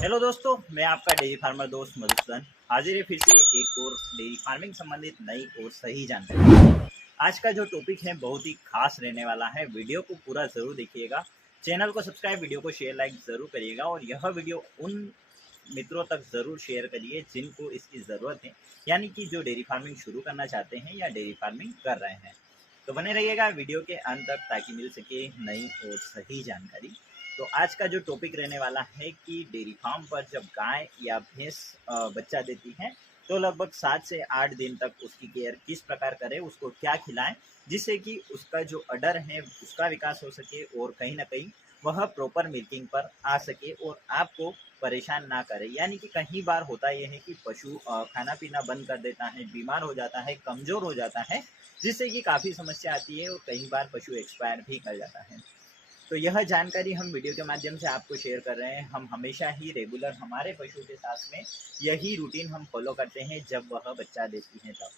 Hello दोस्तों, मैं आपका डेयरी फार्मर दोस्त मधुसूदन हाजिर है फिर से एक और डेयरी फार्मिंग संबंधित नई और सही जानकारी। आज का जो टॉपिक है बहुत ही खास रहने वाला है। वीडियो को पूरा ज़रूर देखिएगा, चैनल को सब्सक्राइब, वीडियो को शेयर लाइक ज़रूर करिएगा और यह वीडियो उन मित्रों तक ज़रूर शेयर करिए जिनको इसकी ज़रूरत है, यानी कि जो डेयरी फार्मिंग शुरू करना चाहते हैं या डेयरी फार्मिंग कर रहे हैं। तो बने रहिएगा वीडियो के अंत तक ताकि मिल सके नई और सही जानकारी। तो आज का जो टॉपिक रहने वाला है कि डेयरी फार्म पर जब गाय या भैंस बच्चा देती है तो लगभग 7 से 8 दिन तक उसकी केयर किस प्रकार करें, उसको क्या खिलाएं जिससे कि उसका जो अडर है उसका विकास हो सके और कहीं ना कहीं वह प्रॉपर मिल्किंग पर आ सके और आपको परेशान ना करे। यानी कि कई बार होता यह है कि पशु खाना पीना बंद कर देता है, बीमार हो जाता है, कमज़ोर हो जाता है, जिससे कि काफ़ी समस्या आती है और कई बार पशु एक्सपायर भी कर जाता है। तो यह जानकारी हम वीडियो के माध्यम से आपको शेयर कर रहे हैं। हम हमेशा ही रेगुलर हमारे पशु के साथ में यही रूटीन हम फॉलो करते हैं जब वह बच्चा देती है तब।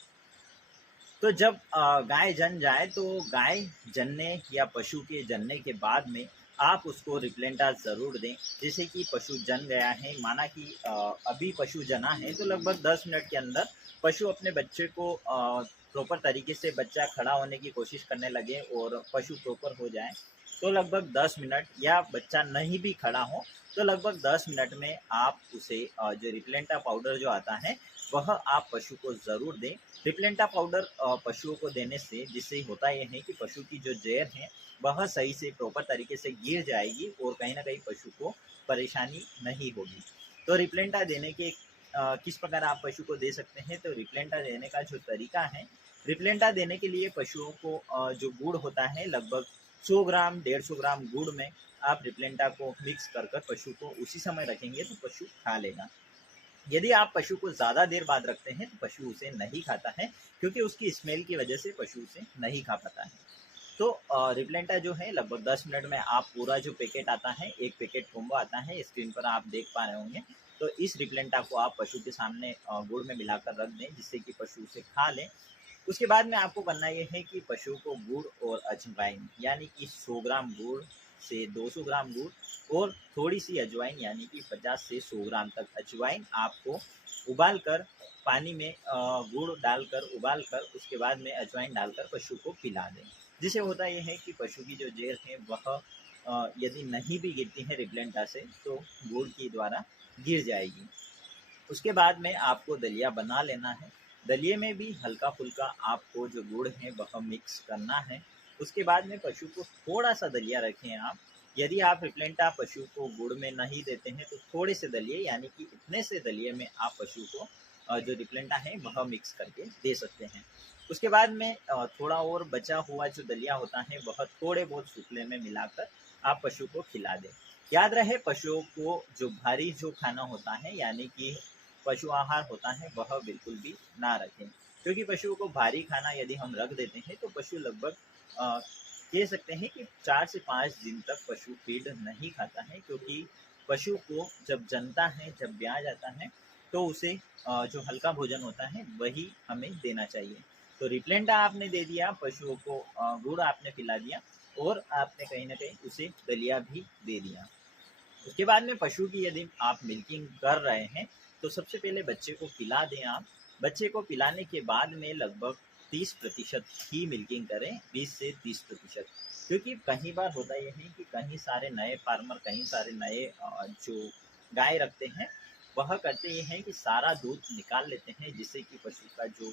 तो जब गाय जन जाए तो गाय जनने या पशु के जनने के बाद में आप उसको रिप्लेंटा ज़रूर दें। जैसे कि पशु जन गया है, माना कि अभी पशु जना है तो लगभग 10 मिनट के अंदर पशु अपने बच्चे को प्रॉपर तरीके से बच्चा खड़ा होने की कोशिश करने लगे और पशु प्रॉपर हो जाए तो लगभग 10 मिनट, या बच्चा नहीं भी खड़ा हो तो लगभग 10 मिनट में आप उसे जो रिप्लेंटा पाउडर जो आता है वह आप पशु को ज़रूर दें। रिप्लेंटा पाउडर पशुओं को देने से जिससे होता यह है कि पशु की जो जहर है वह सही से प्रॉपर तरीके से गिर जाएगी और कहीं ना कहीं पशु को परेशानी नहीं होगी। तो रिप्लेंटा देने के किस प्रकार आप पशु को दे सकते हैं, तो रिप्लेंटा देने का जो तरीका है, रिप्लेंटा देने के लिए पशुओं को जो गुड़ होता है लगभग 100 ग्राम 150 ग्राम गुड़ में आप रिप्लेंटा को मिक्स कर कर पशु को उसी समय रखेंगे तो पशु खा लेगा। यदि आप पशु को ज़्यादा देर बाद रखते हैं तो पशु उसे नहीं खाता है, क्योंकि उसकी स्मेल की वजह से पशु उसे नहीं खा पाता है। तो रिप्लेंटा जो है लगभग 10 मिनट में आप पूरा जो पैकेट आता है, एक पैकेट कोम्बो आता है, स्क्रीन पर आप देख पा रहे होंगे। तो इस रिप्लेंटा को आप पशु के सामने गुड़ में मिलाकर रख दें जिससे कि पशु उसे खा लें। उसके बाद में आपको करना ये है कि पशु को गुड़ और अजवाइन, यानी कि 100 ग्राम गुड़ से 200 ग्राम गुड़ और थोड़ी सी अजवाइन, यानी कि 50 से 100 ग्राम तक अजवाइन आपको उबाल कर पानी में गुड़ डालकर उबाल कर उसके बाद में अजवाइन डालकर पशु को पिला दें। जिससे होता यह है कि पशु की जो जहर है वह यदि नहीं भी गिरती है रिप्लेंटा से तो गुड़ के द्वारा गिर जाएगी। उसके बाद में आपको दलिया बना लेना है। दलिए में भी हल्का फुल्का आपको जो गुड़ है वह मिक्स करना है। उसके बाद में पशु को थोड़ा सा दलिया रखें आप। यदि आप रिप्लेंटा पशु को गुड़ में नहीं देते हैं तो थोड़े से दलिए, यानी कि इतने से दलिए में आप पशु को जो रिप्लेंटा है वह मिक्स करके दे सकते हैं। उसके बाद में थोड़ा और बचा हुआ जो दलिया होता है वह थोड़े बहुत सूखले में मिलाकर आप पशु को खिला दें। याद रहे पशुओं को जो भारी जो खाना होता है, यानी कि पशु आहार होता है वह बिल्कुल भी ना रखें, क्योंकि पशुओं को भारी खाना यदि हम रख देते हैं तो पशु लगभग कह सकते हैं कि 4 से 5 दिन तक पशु फीड नहीं खाता है। क्योंकि पशु को जब जनता है, जब ब्याह जाता है तो उसे जो हल्का भोजन होता है वही हमें देना चाहिए। तो रिप्लेंटा आपने दे दिया, पशुओं को गुड़ आपने पिला दिया और आपने कहीं ना कहीं उसे दलिया भी दे दिया। उसके बाद में पशु की यदि आप मिल्किंग कर रहे हैं तो सबसे पहले बच्चे को पिला दें आप। बच्चे को पिलाने के बाद में लगभग 30% ही मिल्किंग करें, 20 से 30%। क्योंकि कई बार होता यह है कि कई सारे नए फार्मर, कई सारे नए जो गाय रखते हैं वह करते ये हैं कि सारा दूध निकाल लेते हैं, जिससे कि पशु का जो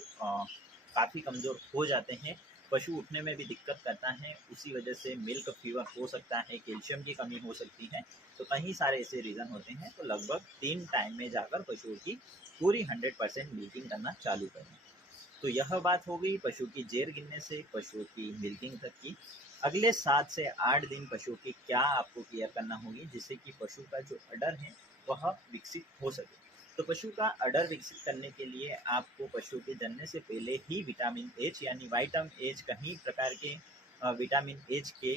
काफ़ी कमज़ोर हो जाते हैं। पशु उठने में भी दिक्कत करता है, उसी वजह से मिल्क फीवर हो सकता है, कैल्शियम की कमी हो सकती है। तो कई सारे ऐसे रीज़न होते हैं। तो लगभग 3 टाइम में जाकर पशुओं की पूरी 100% मिल्किंग करना चालू करें। तो यह बात हो गई पशु की जेर गिनने से पशुओं की मिल्किंग तक की। अगले 7 से 8 दिन पशुओं की क्या आपको केयर करना होगी जिससे कि पशु का जो अडर है वह विकसित हो सके। तो पशु का अडर विकसित करने के लिए आपको पशु के जन्म से पहले ही विटामिन एच, यानी वाइटम एच, कई प्रकार के विटामिन एच के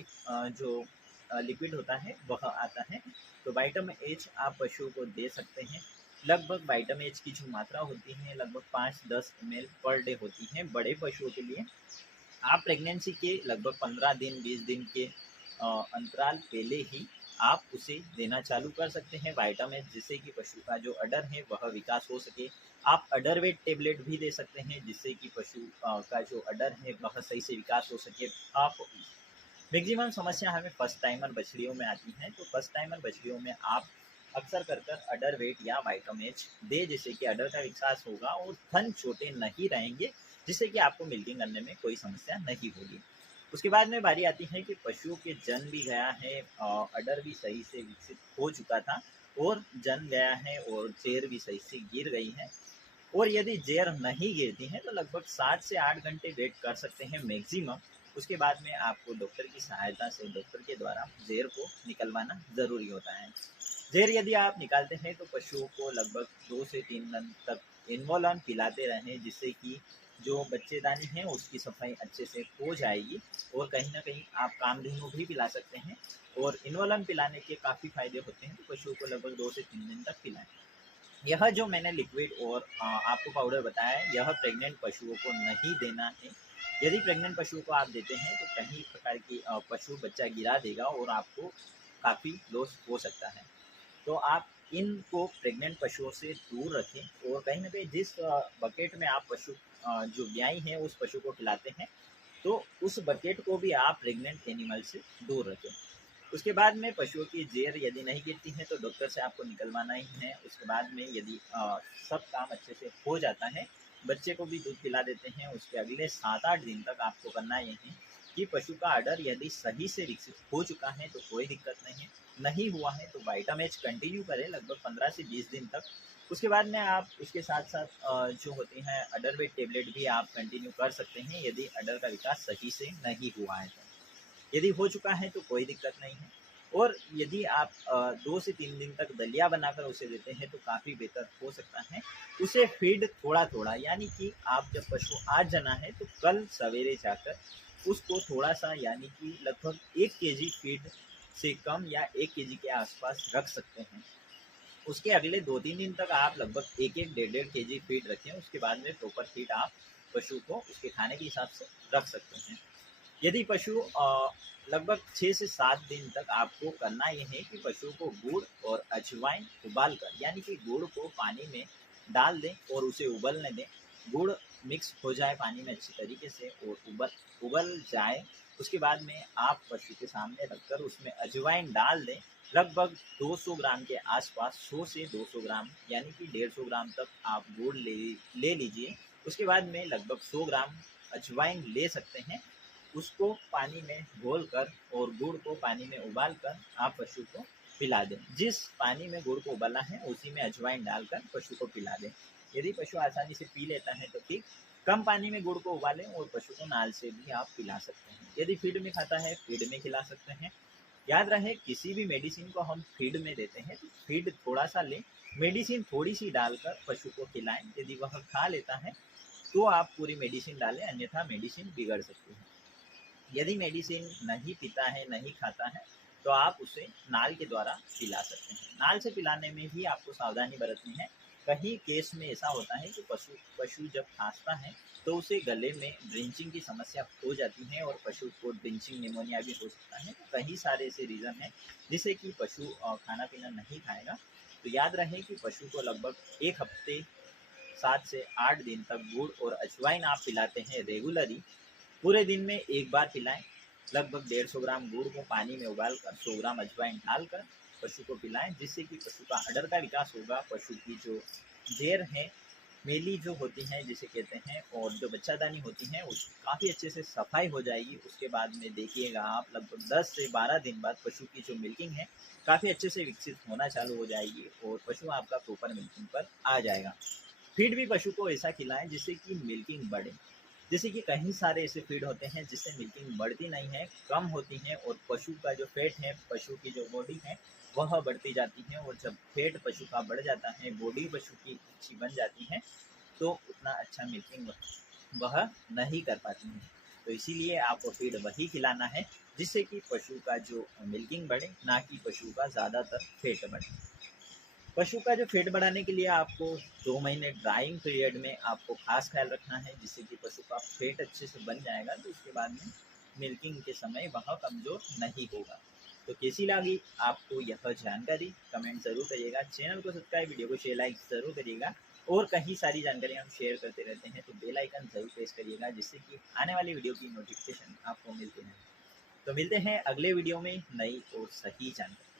जो लिक्विड होता है वह आता है। तो वाइटामिन एच आप पशुओं को दे सकते हैं। लगभग वाइटामिन एच की जो मात्रा होती है लगभग 5-10 ml पर डे होती है बड़े पशुओं के लिए। आप प्रेगनेंसी के लगभग 15 दिन 20 दिन के अंतराल पहले ही आप उसे देना चालू कर सकते हैं विटामिन, जिससे कि पशु का जो अडर है वह विकास हो सके। आप अडर वेट टेबलेट भी दे सकते हैं, जिससे कि पशु का जो अडर है वह सही से विकास हो सके। आप मैक्सिमम समस्या हमें फर्स्ट टाइमर बछड़ियों में आती है, तो फर्स्ट टाइमर बछड़ियों में आप अक्सर कर अडर वेट या विटामिन दे, जिससे कि अडर का विकास होगा और थन छोटे नहीं रहेंगे, जिससे कि आपको मिल्किंग करने में कोई समस्या नहीं होगी। उसके बाद में बारी आती है कि पशुओं के जन भी गया है, अडर भी सही से विकसित हो चुका था और जन गया है और जेर भी सही से गिर गई है। और यदि जेर नहीं गिरती है तो लगभग 7 से 8 घंटे वेट कर सकते हैं मैक्सिमम। उसके बाद में आपको डॉक्टर की सहायता से, डॉक्टर के द्वारा जेर को निकलवाना ज़रूरी होता है। जेर यदि आप निकालते हैं तो पशुओं को लगभग 2 से 3 दिन तक इन्वोलन पिलाते रहें, जिससे कि जो बच्चेदानी है उसकी सफाई अच्छे से हो जाएगी। और कहीं ना कहीं आप कामधेनु भी पिला सकते हैं, और इन्वोलन पिलाने के काफ़ी फायदे होते हैं, तो पशुओं को लगभग 2 से 3 दिन तक पिलाएं। यह जो मैंने लिक्विड और आपको पाउडर बताया है, यह प्रेग्नेंट पशुओं को नहीं देना है। यदि प्रेग्नेंट पशुओं को आप देते हैं तो कई प्रकार की पशु बच्चा गिरा देगा और आपको काफ़ी लॉस हो सकता है। तो आप इनको प्रेग्नेंट पशुओं से दूर रखें, और कहीं ना कहीं जिस बकेट में आप पशु जो ब्याई हैं उस पशु को खिलाते हैं, तो उस बकेट को भी आप प्रेग्नेंट एनिमल से दूर रखें। उसके बाद में पशुओं की जेर यदि नहीं गिरती है तो डॉक्टर से आपको निकलवाना ही है। उसके बाद में यदि सब काम अच्छे से हो जाता है, बच्चे को भी दूध पिला देते हैं, उसके अगले 7-8 दिन तक आपको करना ये है कि पशु का अडर यदि सही से विकसित हो चुका है तो कोई दिक्कत नहीं है, नहीं हुआ है तो विटामिन कंटिन्यू करें लगभग 15 से 20 दिन तक। उसके बाद में आप उसके साथ साथ जो होती हैं अडर वेट टेबलेट भी आप कंटिन्यू कर सकते हैं, यदि अडर का विकास सही से नहीं हुआ है तो। यदि हो चुका है तो कोई दिक्कत नहीं है। और यदि आप 2 से 3 दिन तक दलिया बनाकर उसे देते हैं तो काफ़ी बेहतर हो सकता है। उसे फीड थोड़ा-थोड़ा, यानी कि आप जब पशु आज जना है तो कल सवेरे जाकर उसको थोड़ा-सा, यानी कि लगभग 1 केजी फीड से कम या 1 केजी के आसपास रख सकते हैं। उसके अगले 2-3 दिन तक आप लगभग 1-1, डेढ़-डेढ़ केजी फीड रखें। उसके बाद में प्रॉपर फीड आप पशु को उसके खाने के हिसाब से रख सकते हैं। यदि पशु लगभग 6 से 7 दिन तक आपको करना ये है कि पशु को गुड़ और अजवाइन उबाल कर, यानी कि गुड़ को पानी में डाल दें और उसे उबलने दें। गुड़ मिक्स हो जाए पानी में अच्छी तरीके से और उबल जाए, उसके बाद में आप पशु के सामने रखकर उसमें अजवाइन डाल दें। लगभग 200 ग्राम के आसपास, 100 से 200 ग्राम, यानी कि 150 ग्राम तक आप गुड़ ले लीजिए। उसके बाद में लगभग 100 ग्राम अजवाइन ले सकते हैं। उसको पानी में घोल कर और गुड़ को पानी में उबाल कर आप पशु को पिला दें। जिस पानी में गुड़ को उबाला है उसी में अजवाइन डालकर पशु को पिला दें। यदि पशु आसानी से पी लेता है तो ठीक, कम पानी में गुड़ को उबालें और पशु को नाल से भी आप पिला सकते हैं। यदि फीड में खाता है, फीड में खिला सकते हैं। याद रहे, किसी भी मेडिसिन को हम फीड में देते हैं तो फीड थोड़ा सा लें, मेडिसिन थोड़ी सी डालकर पशु को खिलाएं। यदि वह खा लेता है तो आप पूरी मेडिसिन डालें, अन्यथा मेडिसिन बिगड़ सकती है। यदि मेडिसिन नहीं पीता है, नहीं खाता है, तो आप उसे नाल के द्वारा पिला सकते हैं। नाल से पिलाने में भी आपको सावधानी बरतनी है। कहीं केस में ऐसा होता है कि पशु जब खांसता है तो उसे गले में ड्रिंचिंग की समस्या हो जाती है और पशु को ड्रिंचिंग निमोनिया भी हो सकता है। तो कई सारे ऐसे रीज़न हैं जिससे कि पशु खाना पीना नहीं खाएगा। तो याद रहे कि पशु को लगभग 1 हफ्ते 7 से 8 दिन तक गुड़ और अजवाइन आप पिलाते हैं रेगुलरली। पूरे दिन में 1 बार पिलाएं। लगभग 150 ग्राम गुड़ को पानी में उबालकर 100 ग्राम अजवाइन डालकर पशु को पिलाएं, जिससे कि पशु का अडर का विकास होगा। पशु की जो जेर है, मेली जो होती है जिसे कहते हैं, और जो बच्चादानी होती है उस काफ़ी अच्छे से सफाई हो जाएगी। उसके बाद में देखिएगा आप लगभग 10 से 12 दिन बाद पशु की जो मिल्किंग है काफ़ी अच्छे से विकसित होना चालू हो जाएगी और पशु आपका प्रॉपर मिल्किंग पर आ जाएगा। फीड भी पशु को ऐसा खिलाएं जिससे कि मिल्किंग बढ़े। जैसे कि कई सारे ऐसे फीड होते हैं जिससे मिल्किंग बढ़ती नहीं है, कम होती है, और पशु का जो फैट है, पशु की जो बॉडी है वह बढ़ती जाती है। और जब फैट पशु का बढ़ जाता है, बॉडी पशु की अच्छी बन जाती है, तो उतना अच्छा मिल्किंग वह नहीं कर पाती है। तो इसीलिए आपको फीड वही खिलाना है जिससे कि पशु का जो मिल्किंग बढ़े, ना कि पशु का ज़्यादातर फैट बढ़े। पशु का जो फैट बढ़ाने के लिए आपको 2 महीने ड्राइंग पीरियड में आपको खास ख्याल रखना है, जिससे कि पशु का फैट अच्छे से बन जाएगा, तो उसके बाद में मिल्किंग के समय वह कमज़ोर नहीं होगा। तो कैसी लगी आपको यह जानकारी, कमेंट जरूर करिएगा। चैनल को सब्सक्राइब, वीडियो को शेयर, लाइक जरूर करिएगा। और कहीं सारी जानकारी हम शेयर करते रहते हैं, तो बेल आइकन जरूर प्रेस करिएगा, जिससे कि आने वाली वीडियो की नोटिफिकेशन आपको मिलती है। तो मिलते हैं अगले वीडियो में नई और सही जानकारी।